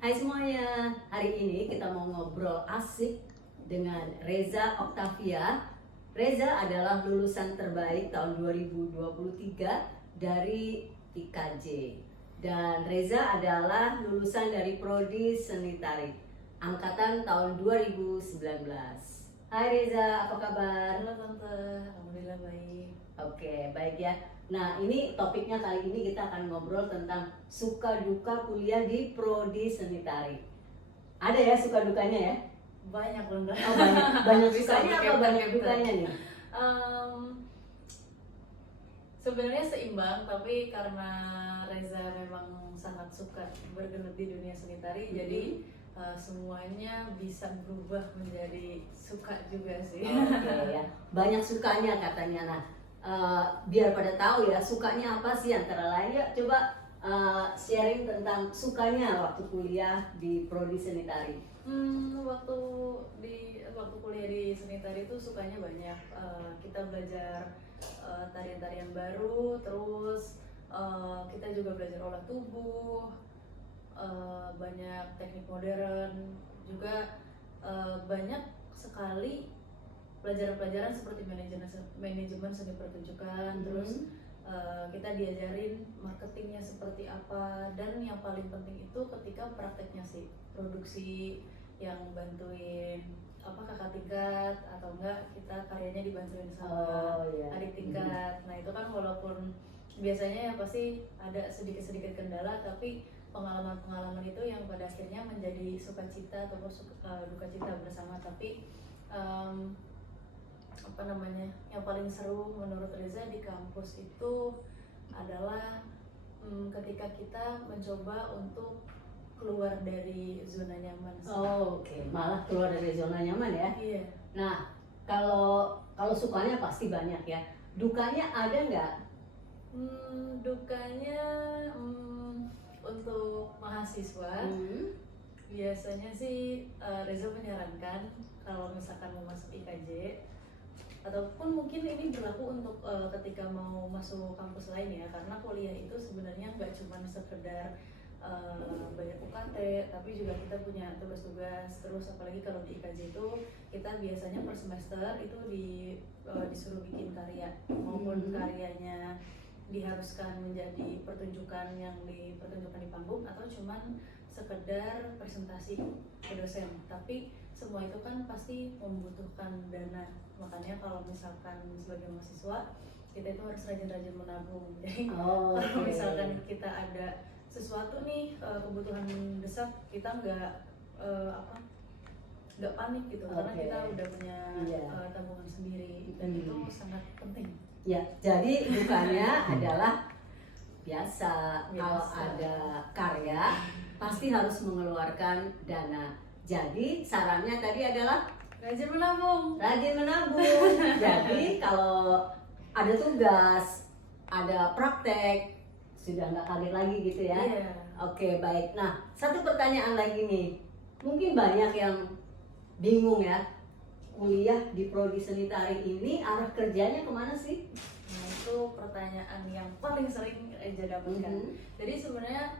Hai semuanya, hari ini kita mau ngobrol asik dengan Reza Octavia. Reza adalah lulusan terbaik tahun 2023 dari IKJ. Dan Reza adalah lulusan dari Prodi Seni Tari, angkatan tahun 2019. Hai Reza, apa kabar? Halo Tante, Alhamdulillah baik. Oke, baik ya. Nah, ini topiknya kali ini kita akan ngobrol tentang suka duka kuliah di Prodi Seni Tari. Ada ya suka dukanya ya? Banyak Tante. Oh, banyak Bisa sukanya apa pakai banyak pakai. dukanya nih? Sebenarnya seimbang, tapi karena Reza memang sangat suka bergelut di dunia seni tari, jadi semuanya bisa berubah menjadi suka juga sih. Oke ya, banyak sukanya katanya. Nah, biar pada tahu ya sukanya apa sih antara lain ya. Coba sharing tentang sukanya waktu kuliah di Prodi Seni Tari. Waktu kuliah di seni tari itu sukanya banyak. Kita belajar tarian-tarian baru, terus kita juga belajar olah tubuh, banyak teknik modern, juga banyak sekali pelajaran-pelajaran seperti manajemen seni pertunjukan, terus kita diajarin marketingnya seperti apa, dan yang paling penting itu ketika prakteknya sih, produksi yang bantuin kakak tingkat atau enggak kita karyanya dibantuin sama adik tingkat. Nah itu kan walaupun biasanya ya pasti ada sedikit-sedikit kendala, tapi pengalaman-pengalaman itu yang pada akhirnya menjadi sukacita atau duka cita bersama. Tapi yang paling seru menurut Reza di kampus itu adalah ketika kita mencoba untuk keluar dari zona nyaman. Oke. Malah keluar dari zona nyaman ya? Iya. Nah, kalau sukanya pasti banyak ya. Dukanya ada nggak? Dukanya untuk mahasiswa biasanya sih Reza menyarankan kalau misalkan mau masuk IKJ, ataupun mungkin ini berlaku untuk ketika mau masuk kampus lain ya, karena kuliah itu sebenarnya nggak cuma sekedar banyak UKT, tapi juga kita punya tugas-tugas. Terus apalagi kalau di IKJ itu kita biasanya per semester itu disuruh bikin karya, maupun karyanya diharuskan menjadi pertunjukan yang dipertunjukkan di panggung atau cuman sekedar presentasi ke dosen. Tapi semua itu kan pasti membutuhkan dana, makanya kalau misalkan sebagai mahasiswa kita itu harus rajin-rajin menabung. Jadi kalau misalkan kita ada sesuatu nih kebutuhan mendesak, kita nggak panik gitu, karena kita udah punya tabungan sendiri, dan itu sangat penting. Ya, jadi dukanya adalah biasa kalau ada karya pasti harus mengeluarkan dana. Jadi sarannya tadi adalah rajin menabung. Jadi kalau ada tugas, ada praktek, sudah nggak kaget lagi gitu ya. Oke, baik. Nah, satu pertanyaan lagi nih, mungkin banyak yang bingung ya, kuliah di Prodi Seni Tari ini arah kerjanya kemana sih? Nah, itu pertanyaan yang paling sering Reza dapatkan. Jadi sebenarnya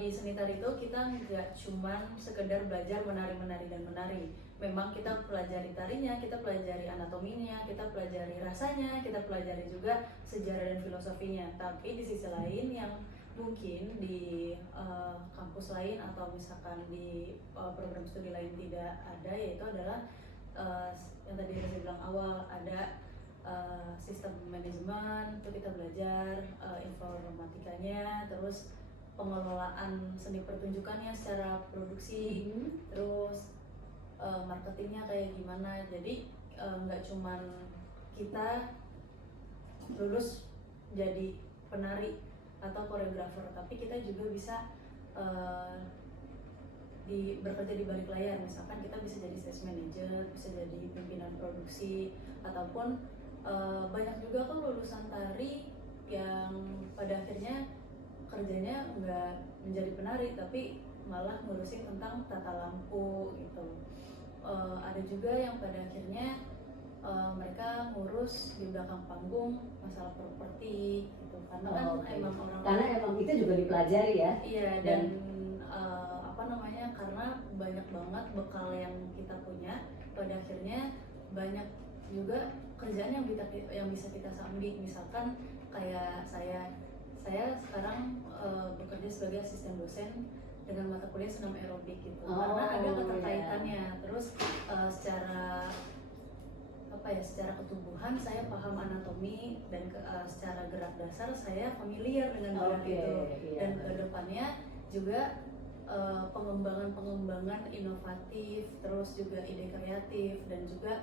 di seni tari itu kita nggak cuman sekedar belajar menari dan menari. Memang kita pelajari tarinya, kita pelajari anatominya, kita pelajari rasanya, kita pelajari juga sejarah dan filosofinya. Tapi di sisi lain yang mungkin di kampus lain atau misalkan di program studi lain tidak ada, yaitu adalah yang tadi saya bilang awal, ada sistem manajemen, itu kita belajar informatikanya, terus pengelolaan seni pertunjukannya secara produksi, terus marketingnya kayak gimana. Jadi nggak cuman kita lulus jadi penari atau koreografer, tapi kita juga bisa bekerja di balik layar. Misalkan kita bisa jadi stage manager, bisa jadi pimpinan produksi, ataupun banyak juga kan lulusan tari yang pada akhirnya kerjanya nggak menjadi penari, tapi malah ngurusin tentang tata lampu gitu. Ada juga yang pada akhirnya mereka ngurus di belakang panggung masalah properti gitu, karena kan emang orang, karena emang itu juga dipelajari ya. Iya, dan banget bekal yang kita punya. Pada akhirnya banyak juga kerjaan yang bisa kita sambil, misalkan kayak saya sekarang bekerja sebagai asisten dosen dengan mata kuliah senam aerobik gitu, karena ada keterkaitannya. Terus secara ketubuhan saya paham anatomi, dan secara gerak dasar saya familiar dengan gerak itu. Dan kedepannya juga pengembangan inovatif, terus juga ide kreatif, dan juga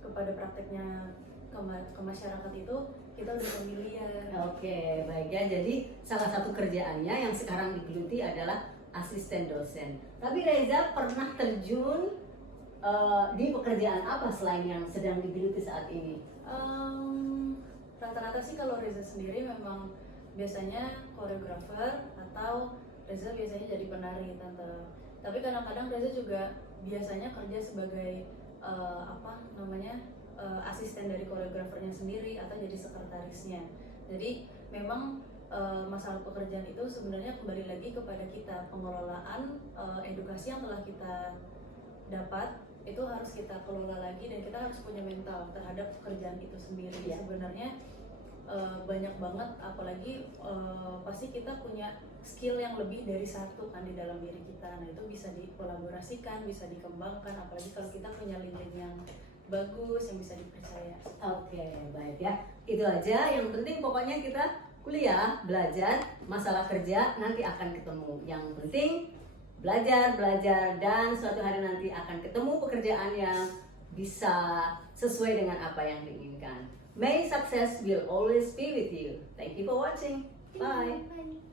kepada prakteknya ke masyarakat itu kita udah familiar. Oke, baik ya. Jadi salah satu kerjaannya yang sekarang digeluti adalah asisten dosen. Tapi Reza pernah terjun di pekerjaan apa selain yang sedang digeluti saat ini? Rata-rata sih kalau Reza sendiri memang biasanya koreografer, atau Reza biasanya jadi penari, tante. Tapi kadang-kadang Reza juga biasanya kerja sebagai asisten dari koreografernya sendiri, atau jadi sekretarisnya. Jadi memang masalah pekerjaan itu sebenarnya kembali lagi kepada kita, pengelolaan edukasi yang telah kita dapat itu harus kita kelola lagi, dan kita harus punya mental terhadap pekerjaan itu sendiri. Sebenarnya banyak banget, apalagi pasti kita punya skill yang lebih dari satu kan di dalam diri kita. Nah, itu bisa dikolaborasikan, bisa dikembangkan, apalagi kalau kita punya link yang bagus yang bisa dipercaya. Oke, baik ya. Itu aja, yang penting pokoknya kita kuliah, belajar, masalah kerja nanti akan ketemu. Yang penting belajar, dan suatu hari nanti akan ketemu pekerjaan yang bisa sesuai dengan apa yang diinginkan. May success will always be with you. Thank you for watching. Bye. Bye.